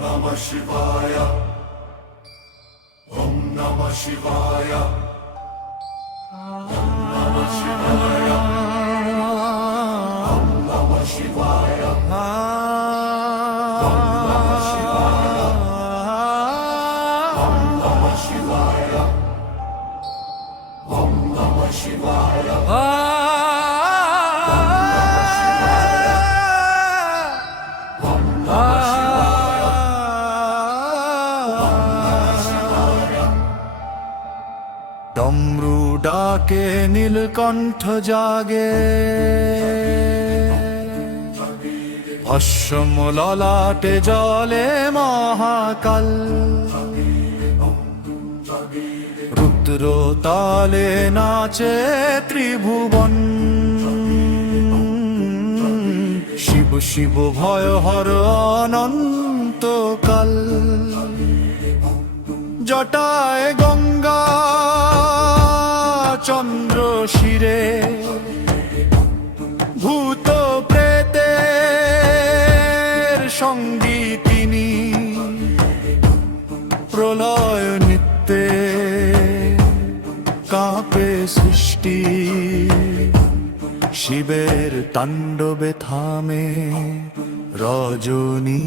Namah Shivaya. Om Namah Shivaya. Om Namah Shivaya. Om Namah Shivaya. Om Namah Shivaya. Om Namah Shivaya. Om Namah Shivaya. ডমরু ডাকে নীলকণ্ঠ জাগে, ভস্ম ললাটে জলে মহাকাল, রুদ্র তালে নাচে ত্রিভুবন, শিব শিব ভয় হর অনন্তকাল। জটায় গঙ্গা চন্দ্র শিরে, ভূত প্রেতের সঙ্গী তিনি, প্রলয় নিত্যে কাঁপে সৃষ্টি, শিবের তাণ্ডবে থামে রজনী।